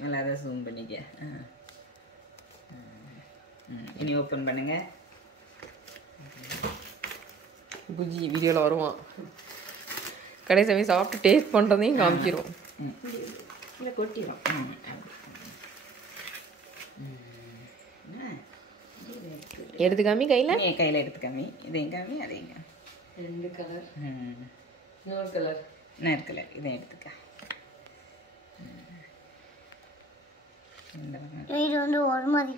நல்லா அதை ஜூம் பண்ணிக்க. இனி ஓப்பன் பண்ணுங்க. புஜி வீடியோவில் வருவான். கடைசி சமயம் சாப்பிட்டு டேஸ்ட் பண்ணுறதையும் காமிக்கிறோம். இல்லை கொட்டிடும். எடுத்துக்காமி கையில் கையில் எடுத்துக்காமி. இதையும் காமி அதையும் காமி. 2 கலர். இன்னொரு கலர். நேர் கலர். இதை எடுத்துக்க. இது வந்து ஒரு மாதிரி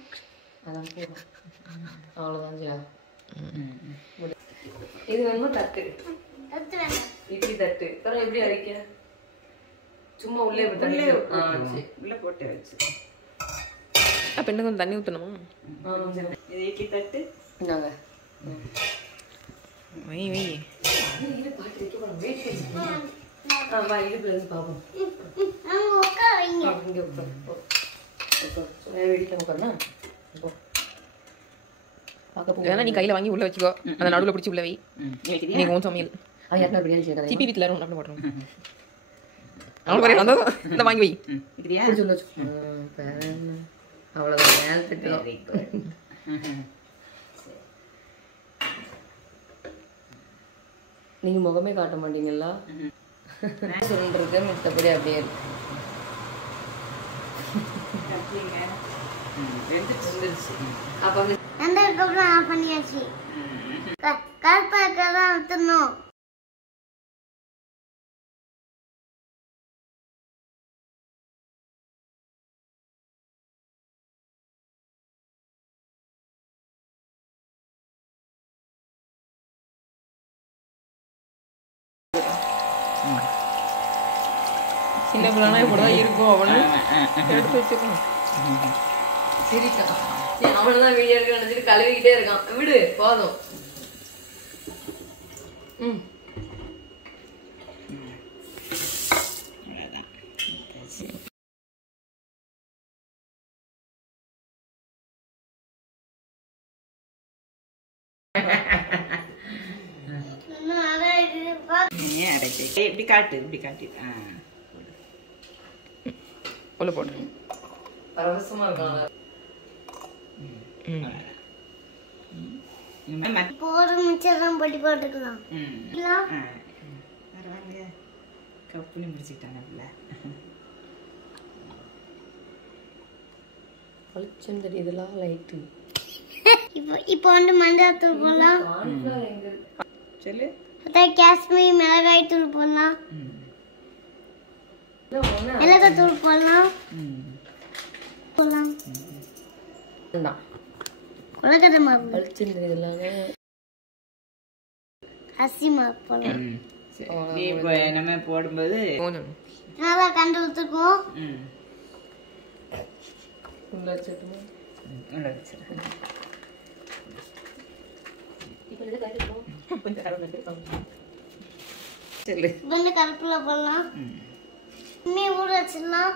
அதான் போதும். அவ்வளோதான் ஜியா. இது வேணுமா தட்டு? இட்லி தட்டு. அப்புறம் எப்படி அரைக்க? சும்மா உள்ளே உள்ளே போட்டு வச்சு. அப்போ இன்னும் கொஞ்சம் தண்ணி ஊற்றணுமா? இது இட்லி தட்டு. இந்தாங்க. வை வை. இடுப்புலேருந்து பார்ப்போம். இங்கே உட்காரு. வீட்டில் உட்காருண்ணா. வேணா நீ கையில் வாங்கி உள்ளே வச்சுக்கோ. அந்த நடுவில் பிடிச்சி உள்ள வை. நீங்கள் உன் சமையல் சிப்பி வீட்டில் ஒன்று போடுறோம். அந்த இந்த வாங்கி வை. அவ்வளோதான். மேலே திட்டு. நீங்கள் முகமே காட்ட மாட்டீங்களா? சொல்றது மித்தபடி அப்படியே இருக்கு. அதுக்கப்புறம் ஆஃப் பண்ணியாச்சு. கருப்பாக்கெல்லாம் ஊற்றணும். சின்ன பிள்ளைனா இப்படிதான் இருக்கும். அவனு எடுத்து வச்சுக்கணும். சிரிக்கான். அவனதான் வீடியோ எடுக்க நினைச்சிட்டு கழுவிக்கிட்டே இருக்கான். விடு போதும். இப்படி காட்டு. இப்படி காட்டி உள்ள போட்டு பரவசமா இருக்கான். போற மிச்சம் பட்டி போட்டுக்கலாம். கப்புனி முடிச்சுக்கிட்டாங்க பிள்ளை. பளிச்சுன்னு தெரியுதுலாம் லைட்டு. இப்போ வந்து மஞ்சள் தூள் போடலாம். சொல்லு. அதான் காஷ்மீர் மிளகாய் தூள் போடலாம். மிளகாய் தூள் போடலாம். போடலாம். கொலக்கட்டை மாவு. பளிச்சுன்னு தெரியுதுலாங்க. அரிசி மாவு போடலாம். நம்ம போடும்போது நல்லா கண்டு ஊற்றுக்குவோம். உள்ள வச்சுட்டுமா? உள்ள வச்சிருக்கேன். சொல்லு. வந்து கருப்புல போடலாம். ஊற வச்சிடலாம்.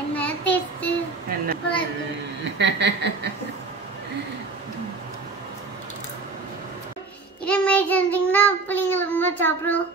என்ன டேஸ்ட் இதே மாதிரி செஞ்சீங்கன்னா பிள்ளைங்களுக்கு ரொம்ப சாப்பிடும்.